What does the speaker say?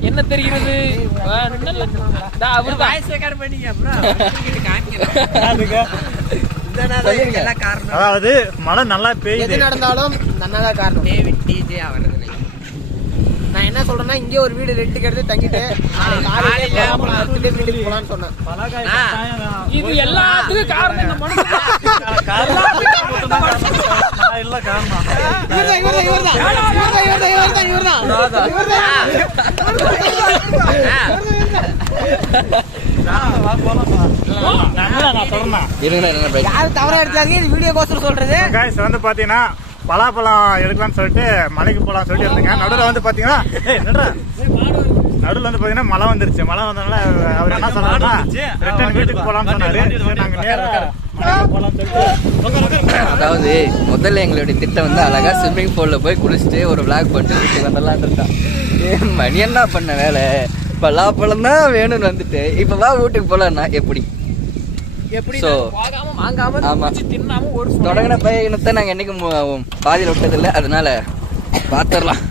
என்ன தெரிகிறது? நல்ல- அதாவது மழை நல்லா எது பெய்யுது நடந்தாலும் நன்னாதான் காரணம். டேவிட் டிஜே அவர்கள் நான் என்ன சொல்றேன்னா இங்கே ஒரு வீடு ரெண்டுக்கு எடுத்து தங்கிட்டு வீட்டுக்கு போலாம்னு சொன்னேன். இது எல்லாத்துக்கும் காரணம் இல்ல காரணம். பாத்தீங்கன்னா பலாப்பழம் எடுக்கலாம்னு சொல்லிட்டு மலைக்கு போலாம்னு சொல்லிட்டு இருந்தீங்க. நடுவில் வந்து பாத்தீங்கன்னா நடுவில் வந்து பாத்தீங்கன்னா மழை வந்துருச்சு. மழை வந்தனால அவர் என்ன சொன்னாருன்னா வீட்டுக்கு போலாம்னு சொன்னாரு. நாங்க நேரா மலைக்கு போலாம்னு சொல்லிட்டு அதாவது முதல்ல எங்களுடைய திட்டம் வந்து அழகா ஸ்விம்மிங் பூல்ல போய் குளிச்சுட்டு ஒரு விளாக் பண்ணிட்டு வீட்டுக்கு வந்துடலாம் இருந்தான் ஏ, மணி என்ன பண்ண வேலை. பலாப்பழம் தான் வேணும்னு வந்துட்டு இப்ப வா வீட்டுக்கு போலாம்னா எப்படி? எப்படி So, போகாம வாங்காம ஆமா. குடிச்சு தின்னாம ஒரு தொடங்கின பையனத்தை நாங்க என்னைக்கும் பாதியில் விட்டதில்லை. அதனால பாத்திரலாம்.